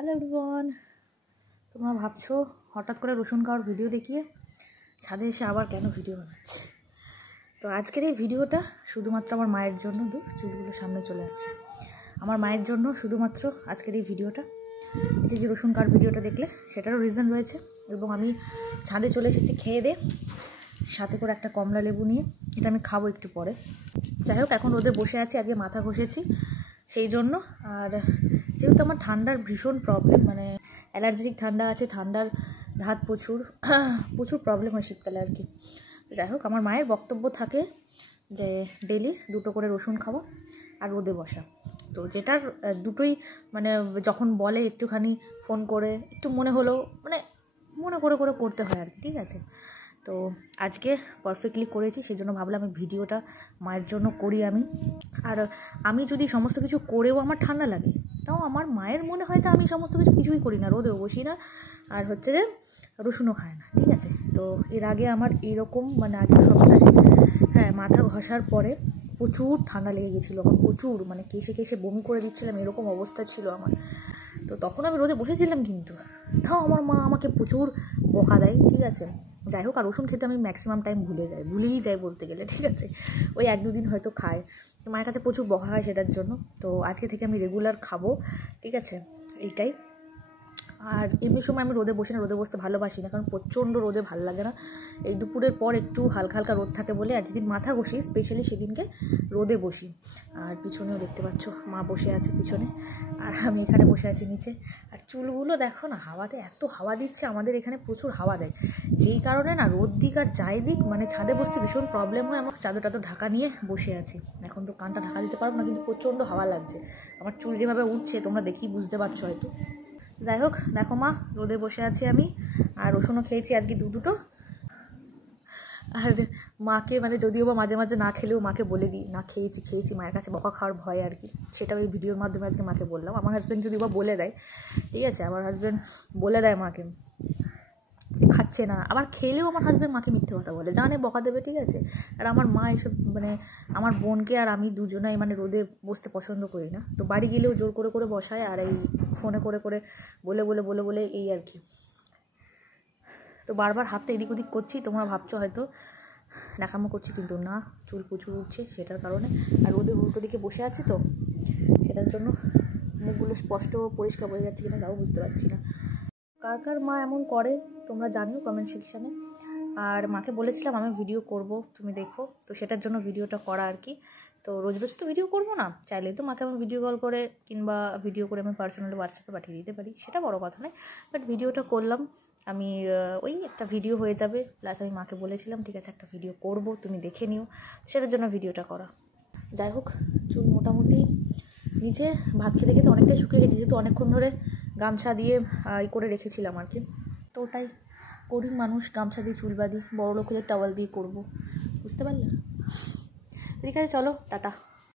Hello everyone, তোমরা ভাবছো হঠাৎ করে রসুন খাওয়ার ভিডিও দেখিয়ে ছাদে এসে আবার কেন ভিডিও বানাচ্ছে। তো আজকের এই ভিডিওটা শুধুমাত্র আমার মায়ের জন্য। চুলগুলো সামনে চলে আসছে। আমার মায়ের জন্য শুধুমাত্র আজকের এই ভিডিওটা। যে রসুন খাওয়ার ভিডিওটা দেখলে সেটারও রিজন রয়েছে। এবং আমি ছাদে চলে এসেছি খেয়ে দিয়ে, সাথে করে একটা কমলা লেবু নিয়ে। এটা আমি খাবো একটু পরে। যাই হোক, এখন রোদে বসে আছি, আজকে মাথা ঘষেছি সেই জন্য। আর যেহেতু আমার ঠান্ডার ভীষণ প্রবলেম, মানে অ্যালার্জিক ঠান্ডা আছে, ঠান্ডার ধাত প্রচুর প্রবলেম হয় শীতকালে আর কি। যাই হোক, আমার মায়ের বক্তব্য থাকে যে ডেলি 2টো করে রসুন খাওয়া আর রোদে বসা। তো যেটার দুটোই মানে যখন বলে একটুখানি ফোন করে একটু মনে হলো, মানে মনে করে করে করতে হয় আর কি, ঠিক আছে। তো আজকে পারফেক্টলি করেছি, সেই জন্য ভাবলাম আমি ভিডিওটা মায়ের জন্য করি আমি। আর আমি যদি সমস্ত কিছু করেও আমার ঠান্ডা লাগে, তাও আমার মায়ের মনে হয় যে আমি সমস্ত কিছুই করি না, রোদেও বসি না, আর হচ্ছে যে রসুনও খায় না, ঠিক আছে। তো এর আগে আমার এরকম মানে আগের সপ্তাহে মাথা ঘষার পরে প্রচুর ঠান্ডা লেগে গেছিলো আমার, প্রচুর, মানে কেসে কেসে বমি করে দিচ্ছিলাম, এরকম অবস্থা ছিল আমার। তো তখন আমি রোদে বসেছিলাম, কিন্তু তাও আমার মা আমাকে প্রচুর বকা দেয়, ঠিক আছে। যাই হোক, আর রসুন খেতে আমি ম্যাক্সিমাম টাইম ভুলেই যাই বলতে গেলে, ঠিক আছে। ওই 1-2 দিন হয়তো খায়, মায়ের কাছে প্রচুর বকা হয় সেটার জন্য। তো আজকে থেকে আমি রেগুলার খাবো, ঠিক আছে, এইটাই। আর এমনি সময় আমি রোদে বসি না, রোদে বসতে ভালোবাসি না, কারণ প্রচণ্ড রোদে ভালো লাগে না। এই দুপুরের পর একটু হালকা হালকা রোদ থাকে বলে, আর যেদিন মাথা ঘষি স্পেশালি সেদিনকে রোদে বসি। আর পিছনেও দেখতে পাচ্ছ মা বসে আছে পিছনে, আর আমি এখানে বসে আছি নিচে। আর চুলগুলো দেখো না, হাওয়াতে এত হাওয়া দিচ্ছে, আমাদের এখানে প্রচুর হাওয়া দেয়, যেই কারণে না রোদ দিক আর যাই দিক মানে ছাদে বসতে ভীষণ প্রবলেম হয় আমার। চাদর টাদর ঢাকা নিয়ে বসে আছি, এখন তো কানটা ঢাকা দিতে পারবো না, কিন্তু প্রচণ্ড হাওয়া লাগছে। আমার চুল যেভাবে উঠছে তোমরা দেখেই বুঝতে পারছো হয়তো। যাই হোক, দেখো মা, রোদে বসে আছি আমি, আর রসুনও খেয়েছি আজকে 2-2টো। আর মাকে মানে যদিও বা মাঝে মাঝে না খেলেও মাকে বলে দিই না, খেয়েছি মায়ের কাছে বকা খাওয়ার ভয় আর কি। সেটা ওই ভিডিওর মাধ্যমে আজকে মাকে বললাম। আমার হাজব্যান্ড যদিও বা বলে দেয়, ঠিক আছে, আমার হাজব্যান্ড বলে দেয় মাকে খাচ্ছে না, আবার খেলেও আমার হাজব্যান্ড মাকে মিথ্যে কথা বলে, জানে বকা দেবে, ঠিক আছে। আর আমার মা এইসব মানে আমার বোনকে আর আমি দুজনাই মানে রোদে বসতে পছন্দ করি না। তো বাড়ি গেলেও জোর করে করে বসায়, আর এই ফোনে করে করে বলে এই আর কি। তো বারবার হাতটা এদিক ওদিক করছি, তোমরা ভাবছো হয়তো ন্যাকামো করছি, কিন্তু না, চুল প্রচুর উঠছে সেটার কারণে। আর রোদের উল্টো দিকে বসে আছি, তো সেটার জন্য মুখগুলো স্পষ্ট পরিষ্কার হয়ে যাচ্ছে কিনা তাও বুঝতে পারছি না। কার কার মা এমন করে তোমরা জানিও কমেন্ট সেকশানে। আর মাকে বলেছিলাম আমি ভিডিও করব, তুমি দেখো, তো সেটার জন্য ভিডিওটা করা আর কি। তো রোজ রোজ তো ভিডিও করবো না, চাইলে তো মাকে আমি ভিডিও কল করে কিংবা ভিডিও করে আমি পার্সোনালি হোয়াটসঅ্যাপে পাঠিয়ে দিতে পারি, সেটা বড় কথা নয়। বাট ভিডিওটা করলাম আমি, ওই একটা ভিডিও হয়ে যাবে। প্লাস আমি মাকে বলেছিলাম ঠিক আছে একটা ভিডিও করব, তুমি দেখে নিও, সেটার জন্য ভিডিওটা করা। যাই হোক, চুল মোটামুটি নিচে ভাত খেতে খেতে অনেকটাই শুকিয়ে গেছে, যেহেতু অনেকক্ষণ ধরে গামছা দিয়ে করে রেখেছিলাম আর কি। তো ওটাই গরিব মানুষ, গামছা দিয়ে চুল বাঁধি, বড় লোকেদের টাওয়াল দিয়ে করবো, বুঝতে পারলে। ঠিক আছে, চলো টাটা।